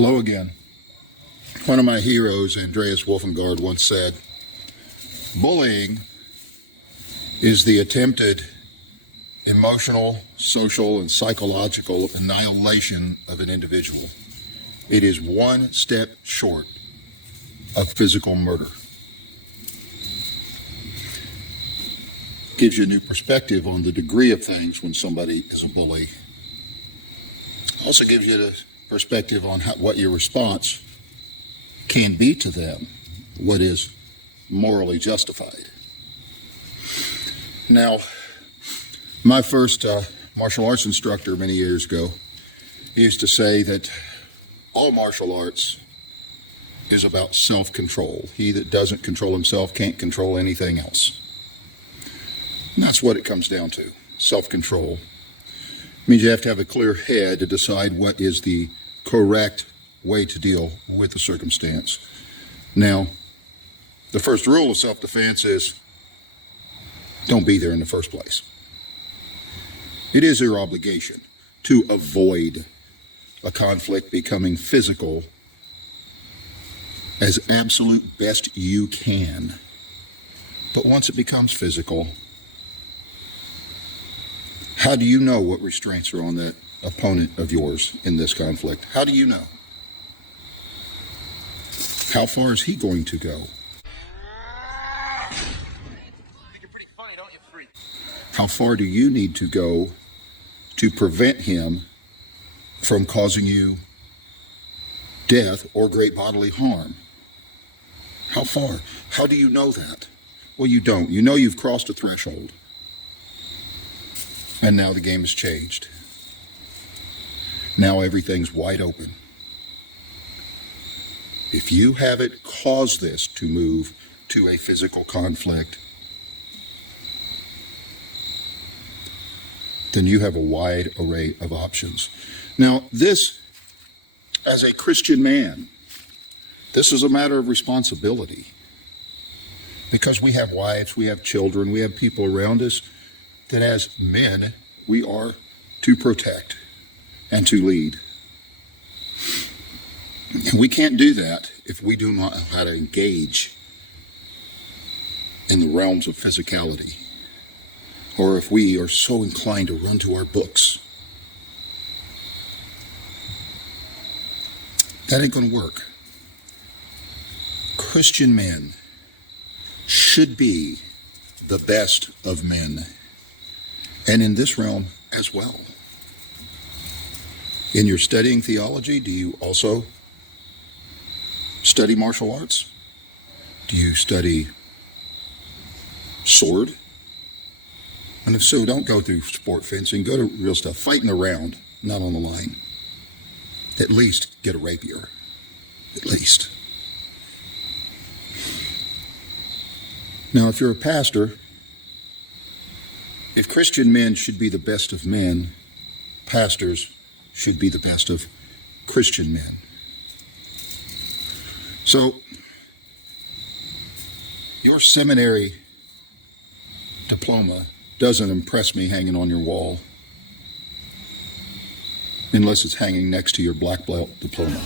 Hello again. One of my heroes, Andreas Wolfengard, once said, "Bullying is the attempted emotional, social, and psychological annihilation of an individual. It is one step short of physical murder." Gives you a new perspective on the degree of things when somebody is a bully. Also gives you the perspective on what your response can be to them, what is morally justified. Now, my first martial arts instructor many years ago used to say that all martial arts is about self-control. He that doesn't control himself can't control anything else. And that's what it comes down to, self-control. It means you have to have a clear head to decide what is the correct way to deal with the circumstance. Now, the first rule of self-defense is don't be there in the first place. It is your obligation to avoid a conflict becoming physical as absolute best you can. But once it becomes physical, how do you know what restraints are on that opponent of yours in this conflict? How do you know? How far is he going to go? You're pretty funny, don't you, freak? How far do you need to go to prevent him from causing you death or great bodily harm? How far? How do you know that? Well, you don't. You know you've crossed a threshold. And now the game has changed. Now everything's wide open. If you haven't caused this to move to a physical conflict, then you have a wide array of options. Now, this, as a Christian man, this is a matter of responsibility. Because we have wives, we have children, we have people around us that as men, we are to protect and to lead. And we can't do that if we do not know how to engage in the realms of physicality, or if we are so inclined to run to our books. That ain't going to work. Christian men should be the best of men, and in this realm as well. In your studying theology, do you also study martial arts? Do you study sword? And if so, don't go through sport fencing. Go to real stuff. Fighting around, not on the line. At least get a rapier. At least. Now, if you're a pastor, if Christian men should be the best of men, pastors should be the best of Christian men. So, your seminary diploma doesn't impress me hanging on your wall, unless it's hanging next to your black belt diploma.